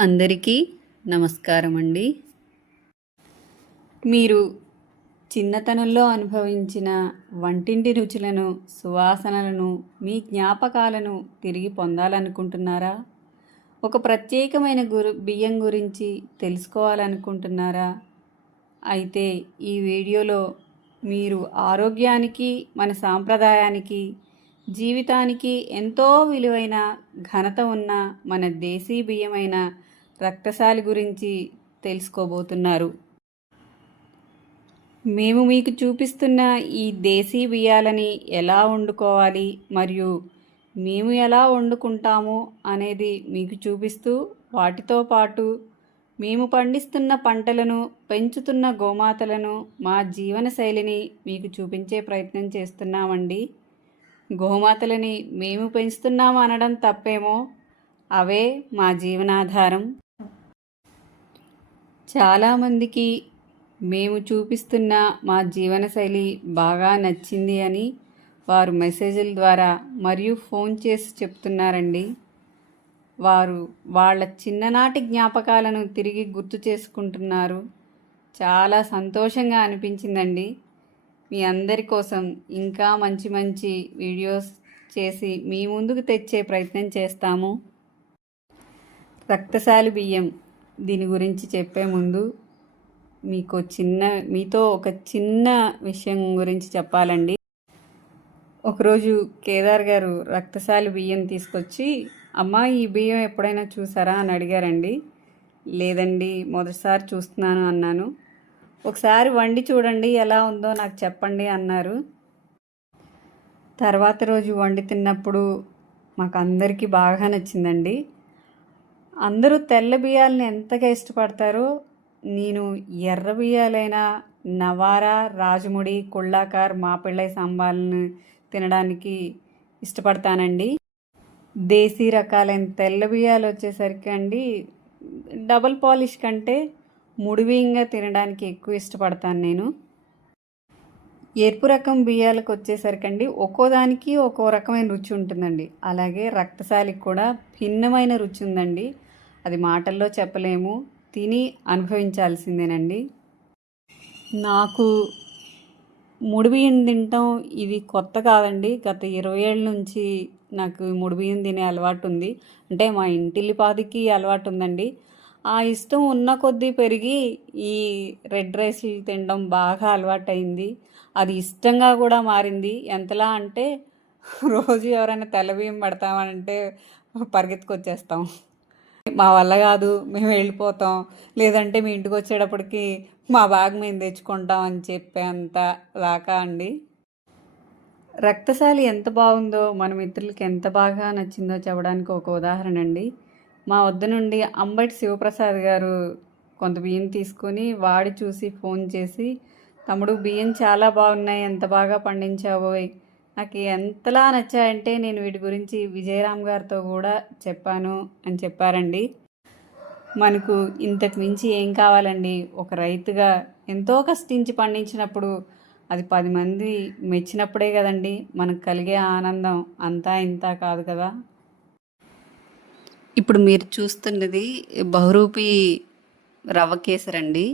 అందరికీ నమస్కారం అండి మీరు చిన్నతనంలో అనుభవించిన వంటింటి రుచులను సువాసనలను మీ జ్ఞాపకాలను తిరిగి పొందాలనుకుంటున్నారా? ఒక ప్రత్యేకమైన గురు బియ్యం గురించి తెలుసుకోవాలనుకుంటున్నారా? అయితే ఈ వీడియోలో మీరు ఆరోగ్యానికి మన సాంప్రదాయానికి జీవితానికి ఎంతో విలువైన ఘనత ఉన్న మన దేశీ బియ్యమైన రక్తశాలి గురించి తెలుసుకోబోతున్నారు. మేము మీకు చూపిస్తున్న ఈ దేశీ బియ్యాలని ఎలా వండుకోవాలి మరియు మేము ఎలా వండుకుంటాము అనేది మీకు చూపిస్తూ వాటితో పాటు మేము పండిస్తున్న పంటలను పెంచుతున్న గోమాతలను మా జీవన శైలిని మీకు చూపించే ప్రయత్నం చేస్తున్నామండి. గోమాతలని మేము పెంచుతున్నాము అనడం తప్పేమో అవే మా జీవనాధారం. చాలామందికి మేము చూపిస్తున్న మా జీవనశైలి బాగా నచ్చింది అని వారు మెసేజ్ల ద్వారా మరియు ఫోన్ చేసి చెప్తున్నారండి. వారు వాళ్ళ చిన్ననాటి జ్ఞాపకాలను తిరిగి గుర్తు చేసుకుంటున్నారు. చాలా సంతోషంగా అనిపించిందండి. మీ అందరి కోసం ఇంకా మంచి మంచి వీడియోస్ చేసి మీ ముందుకు తెచ్చే ప్రయత్నం చేస్తాము. రక్తశాలి బియ్యం దీని గురించి చెప్పే ముందు మీకు చిన్న మీతో ఒక చిన్న విషయం గురించి చెప్పాలండి. ఒకరోజు కేదార్ గారు రక్తశాలి బియ్యం తీసుకొచ్చి అమ్మ ఈ బియ్యం ఎప్పుడైనా చూసారా? అని అడిగారండి. లేదండి మొదటిసారి చూస్తున్నాను అన్నాను. ఒకసారి వండి చూడండి ఎలా ఉందో నాకు చెప్పండి అన్నారు. తర్వాత రోజు వండి తిన్నప్పుడు మాకు అందరికీ బాగా నచ్చిందండి. అందరూ తెల్ల బియ్యాలని ఎంతగా ఇష్టపడతారో నేను ఎర్ర బియ్యాలైన నవారా రాజముడి కుళ్ళాకార్ మాపిళ్ళై సాంబాలను తినడానికి ఇష్టపడతానండి. దేశీ రకాలైన తెల్ల బియ్యాలు వచ్చేసరికి అండి డబల్ పాలిష్ కంటే ముడివీయంగా తినడానికి ఎక్కువ ఇష్టపడతాను నేను. ఎరుపు రకం బియ్యాలకు వచ్చేసరికండి ఒక్కో దానికి ఒక్కో రకమైన రుచి ఉంటుందండి. అలాగే రక్తశాలికి కూడా భిన్నమైన రుచి ఉందండి. అది మాటల్లో చెప్పలేము. తిని అనుభవించాల్సిందేనండి. నాకు ముడిబియ్యం తినటం ఇది కొత్త కాదండి. గత ఇరవై ఏళ్ళ నుంచి నాకు ముడిబియ్యం తినే అలవాటు ఉంది అంటే మా ఇంటిల్లిపాదికి అలవాటు ఉందండి ఆ ఇష్టం ఉన్న కొద్దీ పెరిగి ఈ రెడ్ రైస్లు తినడం బాగా అలవాటైంది. అది ఇష్టంగా కూడా మారింది. ఎంతలా అంటే రోజు ఎవరైనా తెల్ల బియ్యం పడతామంటే పరిగెత్తుకొచ్చేస్తాం. మా వల్ల కాదు మేము వెళ్ళిపోతాం. లేదంటే మీ ఇంటికి వచ్చేటప్పటికి మా బ్యాగ్ మేము తెచ్చుకుంటాం అని చెప్పేంత దాకా అండి. రక్తశాలి ఎంత బాగుందో మన మిత్రులకి ఎంత బాగా నచ్చిందో చెప్పడానికి ఒక ఉదాహరణ అండి. మా వద్ద నుండి అంబటి శివప్రసాద్ గారు కొంత బియ్యం తీసుకొని వాడి చూసి ఫోన్ చేసి తమ్ముడు బియ్యం చాలా బాగున్నాయి ఎంత బాగా పండించావోయ్? నాకు ఎంతలా నచ్చాయంటే నేను వీటి గురించి విజయరామ్ గారితో కూడా చెప్పాను అని చెప్పారండి. మనకు ఇంతకు మించి ఏం కావాలండి? ఒక రైతుగా ఎంతో కష్టించి పండించినప్పుడు అది పది మంది మెచ్చినప్పుడే కదండి. మనకు కలిగే ఆనందం అంతా ఇంత కాదు కదా. ఇప్పుడు మీరు చూస్తున్నది బహురూపి రవ్వ కేసరండి.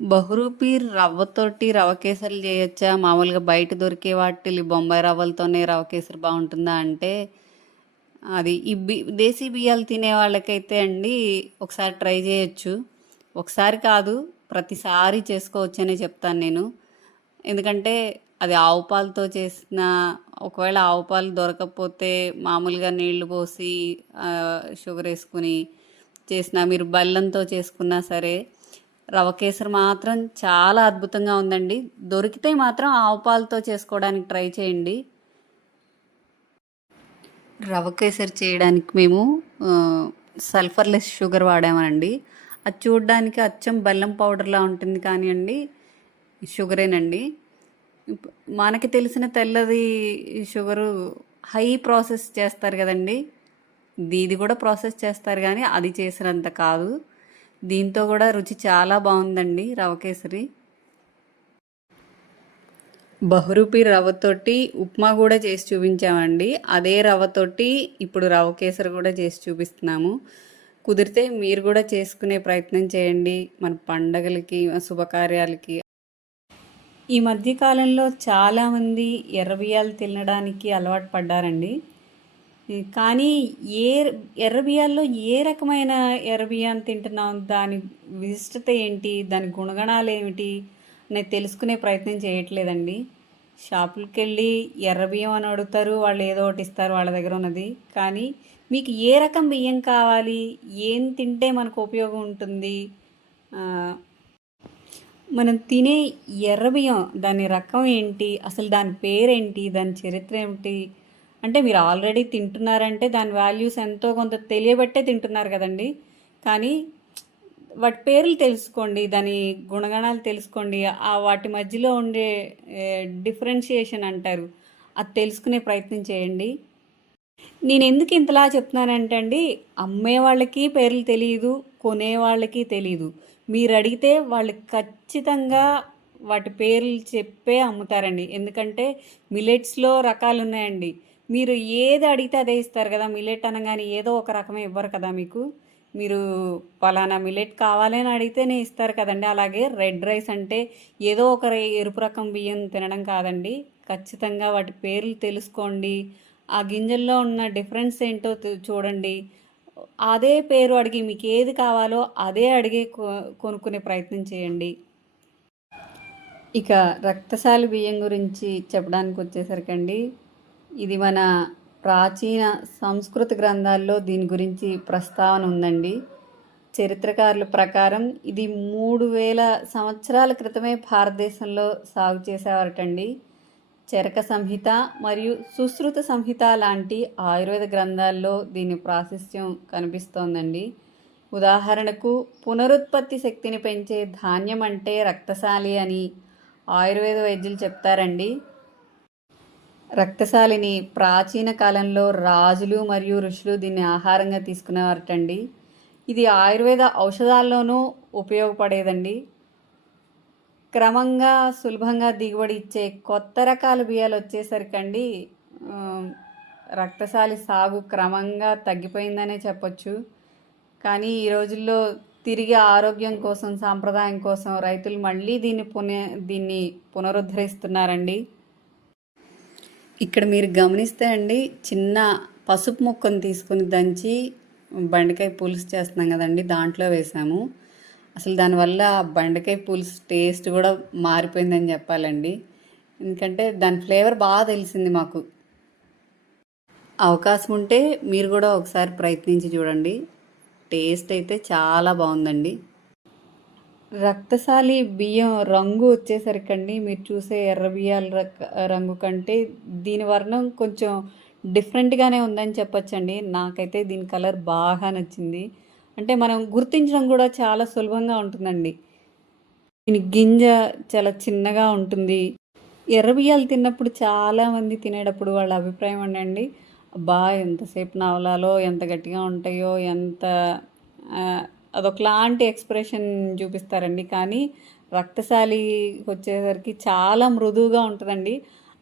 బహురూపి రవ్వతోటి రవ కేసరి చేయొచ్చా? మామూలుగా బయట దొరికే వాటి బొంబాయి రవ్వలతోనే రవ్వ కేసరి బాగుంటుందా అంటే అది ఈ బి దేశీ బియ్యాలు తినే వాళ్ళకైతే అండి ఒకసారి ట్రై చేయొచ్చు. ఒకసారి కాదు ప్రతిసారి చేసుకోవచ్చనే చెప్తాను నేను. ఎందుకంటే అది ఆవు పాలతో చేసిన ఒకవేళ ఆవు పాలు దొరకకపోతే మామూలుగా నీళ్ళు పోసి షుగర్ వేసుకుని చేసిన మీరు బెల్లంతో చేసుకున్నా సరే రవ కేసరి మాత్రం చాలా అద్భుతంగా ఉందండి. దొరికితే మాత్రం ఆవు పాలతో చేసుకోవడానికి ట్రై చేయండి. రవ కేసరి చేయడానికి మేము సల్ఫర్లెస్ షుగర్ వాడామండి అది చూడడానికి అచ్చం బెల్లం పౌడర్లా ఉంటుంది కానివ్వండి షుగరేనండి. మనకి తెలిసిన తెల్లది షుగరు హై ప్రాసెస్ చేస్తారు కదండి. ఇది కూడా ప్రాసెస్ చేస్తారు కానీ అది చేసినంత కాదు. దీంతో కూడా రుచి చాలా బాగుందండి రవ కేసరి బహురూపి రవ్వతోటి ఉప్మా కూడా చేసి చూపించామండి. అదే రవ్వతోటి ఇప్పుడు రవ కేసరి కూడా చేసి చూపిస్తున్నాము. కుదిరితే మీరు కూడా చేసుకునే ప్రయత్నం చేయండి. మన పండగలకి శుభకార్యాలకి. ఈ మధ్యకాలంలో చాలామంది ఎర్ర బియ్యాలు తినడానికి అలవాటు పడ్డారండి. కానీ ఏ ఎర్ర బియ్యాల్లో ఏ రకమైన ఎర్ర బియ్యాన్ని తింటున్నాం? దాని విశిష్టత ఏంటి? దాని గుణగణాలు ఏమిటి? అనేది తెలుసుకునే ప్రయత్నం చేయట్లేదండి. షాపులకి వెళ్ళి ఎర్ర బియ్యం అని అడుగుతారు వాళ్ళు ఏదో ఒకటి ఇస్తారు వాళ్ళ దగ్గర ఉన్నది. కానీ మీకు ఏ రకం బియ్యం కావాలి? ఏం తింటే మనకు ఉపయోగం ఉంటుంది? మనం తినే ఎర్ర బియ్యం దాని రకం ఏంటి? అసలు దాని పేరేంటి? దాని చరిత్ర ఏమిటి? అంటే మీరు ఆల్రెడీ తింటున్నారంటే దాని వాల్యూస్ ఎంతో కొంత తెలియబట్టే తింటున్నారు కదండి. కానీ వాటి పేర్లు తెలుసుకోండి దాని గుణగణాలు తెలుసుకోండి. ఆ వాటి మధ్యలో ఉండే డిఫరెన్షియేషన్ అంటారు. అది తెలుసుకునే ప్రయత్నం చేయండి. నేను ఎందుకు ఇంతలా చెప్తున్నానంటే అండి అమ్మే వాళ్ళకి పేర్లు తెలియదు కొనే వాళ్ళకి తెలియదు మీరు అడిగితే వాళ్ళు ఖచ్చితంగా వాటి పేర్లు చెప్పే అమ్ముతారండి. ఎందుకంటే మిలెట్స్లో రకాలు ఉన్నాయండి మీరు ఏది అడిగితే అదే ఇస్తారు కదా మిలెట్ అనగానే ఏదో ఒక రకమే ఇవ్వరు కదా మీకు? మీరు పలానా మిలెట్ కావాలని అడిగితేనే ఇస్తారు కదండి. అలాగే రెడ్ రైస్ అంటే ఏదో ఒక రే- ఎరుపు రకం బియ్యం తినడం కాదండి. ఖచ్చితంగా వాటి పేర్లు తెలుసుకోండి. ఆ గింజల్లో ఉన్న డిఫరెన్స్ ఏంటో చూడండి. అదే పేరు అడిగి మీకు ఏది కావాలో అదే అడిగే కొ- కొనుక్కునే ప్రయత్నం చేయండి. ఇక రక్తశాలి బియ్యం గురించి చెప్పడానికి వచ్చేసరికండి. ఇది మన ప్రాచీన సంస్కృత గ్రంథాల్లో దీని గురించి ప్రస్తావన ఉందండి. చరిత్రకారుల ప్రకారం ఇది మూడు వేల సంవత్సరాల క్రితమే భారతదేశంలో సాగు చేసేవారటండి. చరక సంహిత మరియు సుశ్రుత సంహిత లాంటి ఆయుర్వేద గ్రంథాల్లో దీని ప్రాశస్త్యం కనిపిస్తోందండి. ఉదాహరణకు పునరుత్పత్తి శక్తిని పెంచే ధాన్యం అంటే రక్తశాలి అని ఆయుర్వేద వైద్యులు చెప్తారండి. రక్తశాలిని ప్రాచీన కాలంలో రాజులు మరియు ఋషులు దీన్ని ఆహారంగా తీసుకునేవారటండి. ఇది ఆయుర్వేద ఔషధాల్లోనూ ఉపయోగపడేదండి. క్రమంగా సులభంగా దిగుబడి ఇచ్చే కొత్త రకాల బియ్యాలు వచ్చేసరికండి రక్తశాలి సాగు క్రమంగా తగ్గిపోయిందనే చెప్పొచ్చు. కానీ ఈ రోజుల్లో తిరిగి ఆరోగ్యం కోసం సాంప్రదాయం కోసం రైతులు మళ్ళీ దీన్ని పున దీన్ని పునరుద్ధరిస్తున్నారండి. ఇక్కడ మీరు గమనిస్తే అండి చిన్న పసుపు ముక్కను తీసుకొని దంచి బెండకాయ పులుసు చేస్తున్నాం కదండి దాంట్లో వేసాము. అసలు దానివల్ల బెండకాయ పులుసు టేస్ట్ కూడా మారిపోయిందని చెప్పాలండి. ఎందుకంటే దాని ఫ్లేవర్ బాగా తెలిసింది మాకు. అవకాశం ఉంటే మీరు కూడా ఒకసారి ప్రయత్నించి చూడండి. టేస్ట్ అయితే చాలా బాగుందండి. రక్తశాలి బియ్యం రంగు వచ్చేసరికండి మీరు చూసే ఎర్ర బియ్యాల రంగు కంటే దీని వర్ణం కొంచెం డిఫరెంట్గానే ఉందని చెప్పచ్చండి. నాకైతే దీని కలర్ బాగా నచ్చింది. అంటే మనం గుర్తించడం కూడా చాలా సులభంగా ఉంటుందండి. దీని గింజ చాలా చిన్నగా ఉంటుంది. ఎర్ర బియ్యాలు తిన్నప్పుడు చాలామంది తినేటప్పుడు వాళ్ళ అభిప్రాయం అండి బా ఎంతసేపు నవలాలో ఎంత గట్టిగా ఉంటాయో ఎంత అదొకలాంటి ఎక్స్ప్రెషన్ చూపిస్తారండి. కానీ రక్తశాలి వచ్చేసరికి చాలా మృదువుగా ఉంటుందండి.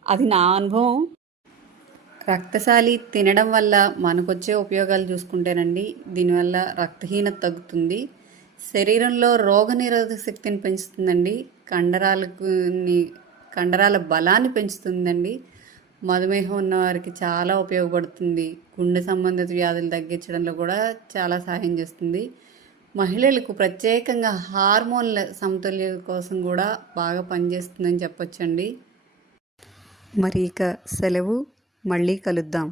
అది నా అనుభవం. రక్తశాలి తినడం వల్ల మనకొచ్చే ఉపయోగాలు చూసుకుంటేనండి దీనివల్ల రక్తహీనత తగ్గుతుంది. శరీరంలో రోగనిరోధక శక్తిని పెంచుతుందండి. కండరాలకు కండరాల బలాన్ని పెంచుతుందండి. మధుమేహం ఉన్నవారికి చాలా ఉపయోగపడుతుంది. గుండె సంబంధిత వ్యాధులు తగ్గించడంలో కూడా చాలా సహాయం చేస్తుంది. మహిళలకు ప్రత్యేకంగా హార్మోన్ల సమతుల్యత కోసం కూడా బాగా పనిచేస్తుందని చెప్పొచ్చండి. మరి ఇక సెలవు. మళ్ళీ కలుద్దాం.